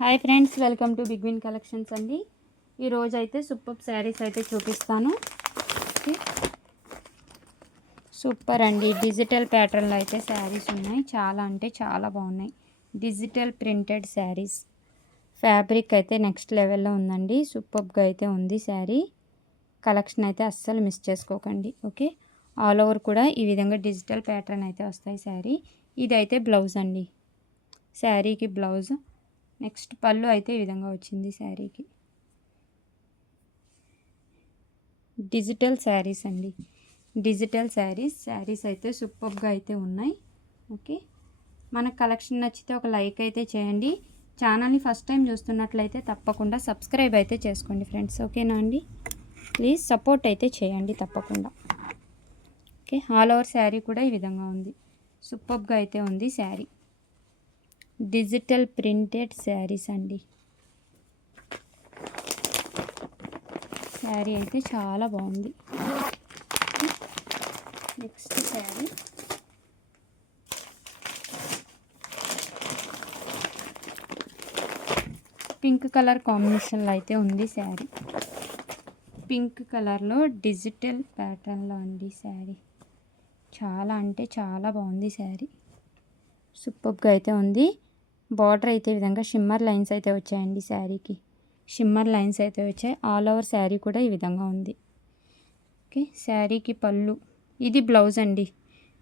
Hi friends welcome to big win collections అండి. ఈరోజు అయితే సూపర్ శారీస్ అయితే చూపిస్తాను. ఓకే. సూపర్ అండి. డిజిటల్ ప్యాటర్న్లో అయితే శారీస్ ఉన్నాయి. చాలా అంటే చాలా బాగున్నాయి. Digital printed saris. ఫ్యాబ్రిక్ అయితే నెక్స్ట్ లెవెల్లో ఉందండి. సూపర్గా అయితే ఉంది శారీ. కలెక్షన్ అయితే అస్సలు మిస్ చేసుకోకండి. ఓకే. ఆల్ ఓవర్ కూడా ఈ విధంగా డిజిటల్ ప్యాటర్న్ అయితే వస్తాయి శారీ. ఇదైతే బ్లౌజ్ అండి. శారీకి బ్లౌజ్. నెక్స్ట్ పళ్ళు అయితే ఈ విధంగా వచ్చింది శారీకి. డిజిటల్ శారీస్ అండి. డిజిటల్ శారీస్ శారీస్ అయితే సూపర్గా అయితే ఉన్నాయి. ఓకే మన కలెక్షన్ నచ్చితే ఒక లైక్ అయితే చేయండి. ఛానల్ని ఫస్ట్ టైం చూస్తున్నట్లయితే తప్పకుండా సబ్స్క్రైబ్ అయితే చేసుకోండి ఫ్రెండ్స్ ఓకేనా అండి? ప్లీజ్ సపోర్ట్ అయితే చేయండి తప్పకుండా. ఓకే ఆల్ ఓవర్ శారీ కూడా ఈ విధంగా ఉంది. సూపర్గా అయితే ఉంది శారీ డిజిటల్ ప్రింటెడ్ శారీస్ అండి. శారీ అయితే చాలా బాగుంది. నెక్స్ట్ శారీ. పింక్ కలర్ కాంబినేషన్లో అయితే ఉంది శారీ. పింక్ కలర్లో డిజిటల్ ప్యాటర్న్లో అండి శారీ. చాలా అంటే చాలా బాగుంది శారీ. సూపర్గా అయితే ఉంది. బార్డర్ అయితే ఈ విధంగా షిమ్మర్ లైన్స్ అయితే వచ్చాయండి శారీకి. షిమ్మర్ లైన్స్ అయితే వచ్చాయి. ఆల్ ఓవర్ శారీ కూడా ఈ విధంగా ఉంది. ఓకే శారీకి పళ్ళు. ఇది బ్లౌజ్ అండి.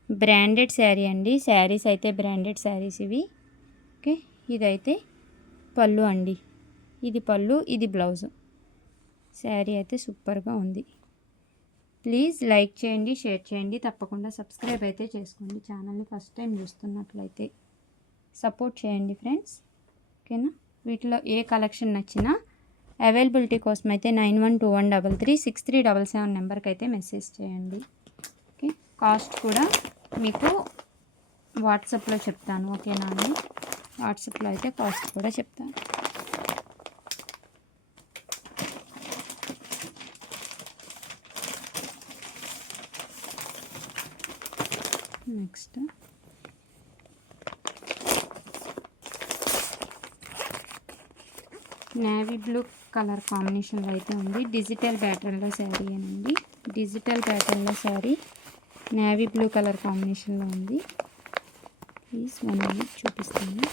బ్రాండెడ్ శారీ అండి. శారీస్ అయితే బ్రాండెడ్ శారీస్ ఇవి. ఓకే ఇదైతే పళ్ళు అండి. ఇది పళ్ళు ఇది బ్లౌజ్. శారీ అయితే సూపర్గా ఉంది. ప్లీజ్ లైక్ చేయండి షేర్ చేయండి. తప్పకుండా సబ్స్క్రైబ్ అయితే చేసుకోండి. ఛానల్ని ఫస్ట్ టైం చూస్తున్నట్లయితే. సపోర్ట్ చేయండి ఫ్రెండ్స్. ఓకేనా? వీటిలో ఏ కలెక్షన్ నచ్చినా అవైలబిలిటీ కోసం అయితే nine one two one double three six three double seven నెంబర్కి అయితే మెసేజ్ చేయండి. ఓకే? కాస్ట్ కూడా మీకు వాట్సాప్లో చెప్తాను. ఓకేనా అండి? వాట్సాప్లో అయితే కాస్ట్ కూడా చెప్తాను. నెక్స్ట్ నేవీ బ్లూ కలర్ కాంబినేషన్లో అయితే ఉంది. డిజిటల్ ప్యాటర్న్లో శారీ అండి డిజిటల్ ప్యాటర్న్లో శారీ నేవీ బ్లూ కలర్ కాంబినేషన్లో ఉంది. ప్లీజ్ వన్ మినిట్ చూపిస్తాను.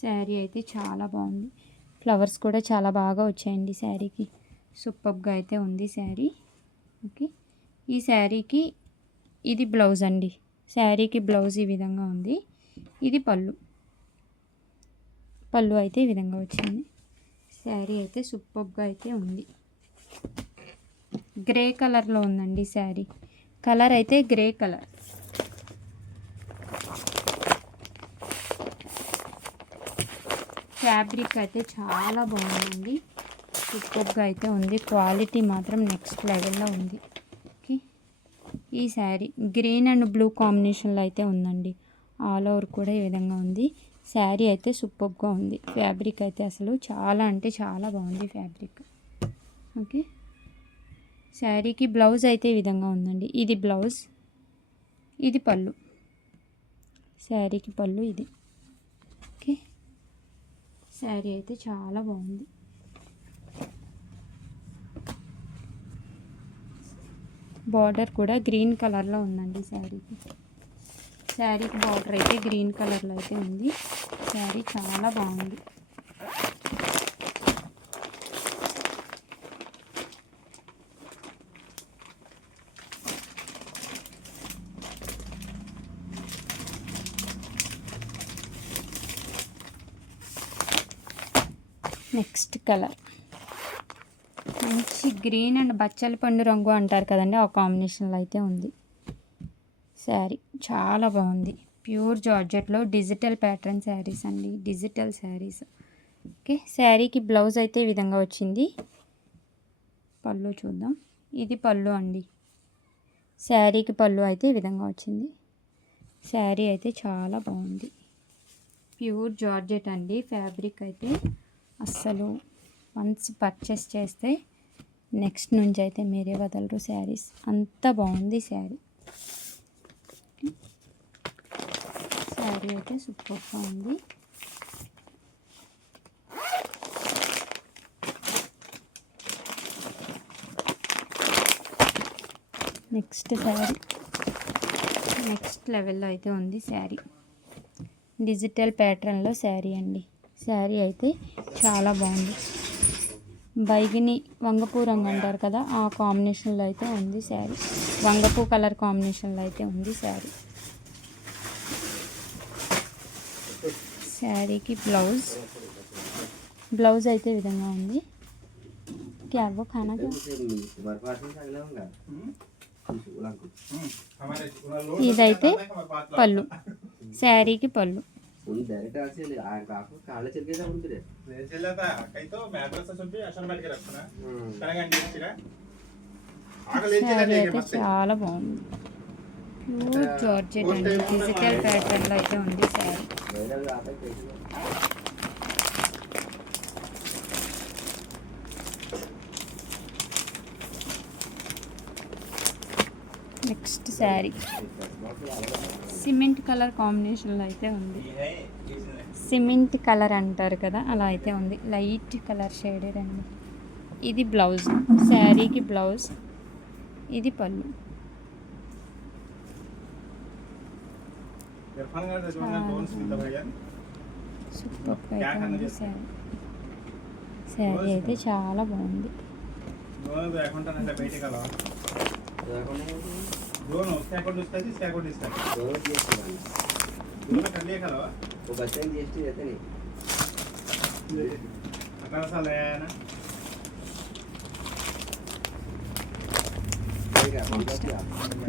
శారీ అయితే చాలా బాగుంది. ఫ్లవర్స్ కూడా చాలా బాగా వచ్చాయండి శారీకి సూపర్గా అయితే ఉంది శారీ ఓకే ఈ శారీకి ఇది బ్లౌజ్ అండి. శారీకి బ్లౌజ్ ఈ విధంగా ఉంది. ఇది పళ్ళు. పళ్ళు అయితే ఈ విధంగా వచ్చింది. శారీ అయితే సూపర్గా అయితే ఉంది. గ్రే కలర్లో ఉందండి శారీ. కలర్ అయితే గ్రే కలర్ ఫ్యాబ్రిక్ అయితే చాలా బాగుందండి. సూపర్గా అయితే ఉంది. క్వాలిటీ మాత్రం నెక్స్ట్ లెవెల్లో ఉంది. ఓకే ఈ శారీ గ్రీన్ అండ్ బ్లూ కాంబినేషన్లో అయితే ఉందండి. ఆల్ ఓవర్ కూడా ఈ విధంగా ఉంది. శారీ అయితే సూపర్గా ఉంది. ఫ్యాబ్రిక్ అయితే అసలు చాలా అంటే చాలా బాగుంది ఫ్యాబ్రిక్ ఓకే శారీకి బ్లౌజ్ అయితే ఈ విధంగా ఉందండి. ఇది బ్లౌజ్ ఇది పళ్ళు. శారీకి పళ్ళు ఇది. ఓకే శారీ అయితే చాలా బాగుంది. బార్డర్ కూడా గ్రీన్ కలర్లో ఉందండి శారీకి. శారీకి బార్డర్ అయితే గ్రీన్ కలర్లో అయితే ఉంది. శారీ చాలా బాగుంది. నెక్స్ట్ కలర్ మంచి గ్రీన్ అండ్ బచ్చల పండు రంగు అంటారు కదండి ఆ కాంబినేషన్లో అయితే ఉంది. శారీ. చాలా బాగుంది. ప్యూర్ జార్జెట్లో డిజిటల్ ప్యాటర్న్ శారీస్ అండి. డిజిటల్ శారీస్. ఓకే శారీకి బ్లౌజ్ అయితే ఈ విధంగా వచ్చింది. పళ్ళు చూద్దాం. ఇది పళ్ళు అండి. శారీకి పళ్ళు అయితే ఈ విధంగా వచ్చింది. శారీ అయితే చాలా బాగుంది. ప్యూర్ జార్జెట్ అండి. ఫ్యాబ్రిక్ అయితే అస్సలు వన్స్ పర్చేస్ చేస్తే నెక్స్ట్ నుంచి అయితే మీరే వదలరు శారీస్. అంత బాగుంది శారీ. శారీ అయితే సూపర్గా ఉంది నెక్స్ట్ శారీ నెక్స్ట్ లెవెల్లో అయితే ఉంది శారీ డిజిటల్ ప్యాటర్న్లో శారీ అండి. శారీ అయితే చాలా బాగుంది. బైగిని వంగపూ రంగు అంటారు కదా ఆ కాంబినేషన్లో అయితే ఉంది శారీ వంగపూ కలర్ కాంబినేషన్లో అయితే ఉంది శారీ శారీకి బ్లౌజ్. బ్లౌజ్ అయితే విధంగా ఉంది. क्या वो ఇదైతే పళ్ళు. శారీకి పళ్ళు. చాలా బాగుంది. ప్యూర్ జార్జెట్ అండి. ప్యాటర్న్లో అయితే ఉంది sari. Next sari cement colour కాంబినేషన్లో అయితే ఉంది. సిమెంట్ కలర్ అంటారు కదా అలా అయితే ఉంది. లైట్ కలర్ షేడెడ్ అండి ఇది బ్లౌజ్ శారీకి బ్లౌజ్ ఇది పళ్ళు. ఇర్ఫాన్ సారీ. అయితే చాలా బాగుంది. కలవా ఒక అసైన్ చేస్తే అయితే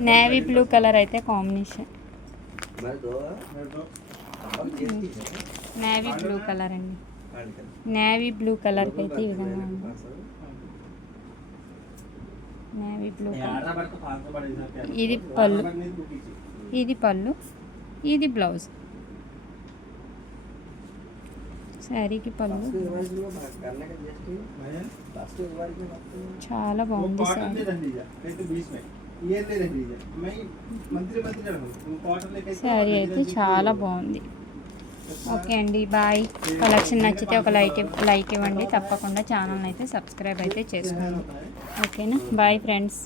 నేవీ బ్లూ కలర్ అయితే కాంబినేషన్ నేవీ బ్లూ కలర్ అండి. నేవీ బ్లూ కలర్ అయితే ఈ విధంగా ఉంది. నేవీ బ్లూ కలర్ ఇది పళ్ళు. ఇది పళ్ళు. ఇది బ్లౌజ్. శారీకి పళ్ళు. చాలా బాగుంది సార్ సారీ అయితే చాలా బాగుంది. ఓకే అండి బాయ్. కలెక్షన్ నచ్చితే ఒక లైక్ లైక్ ఇవ్వండి. తప్పకుండా ఛానల్ అయితే సబ్స్క్రైబ్ అయితే చేసుకోండి. ఓకేనా? Bye friends.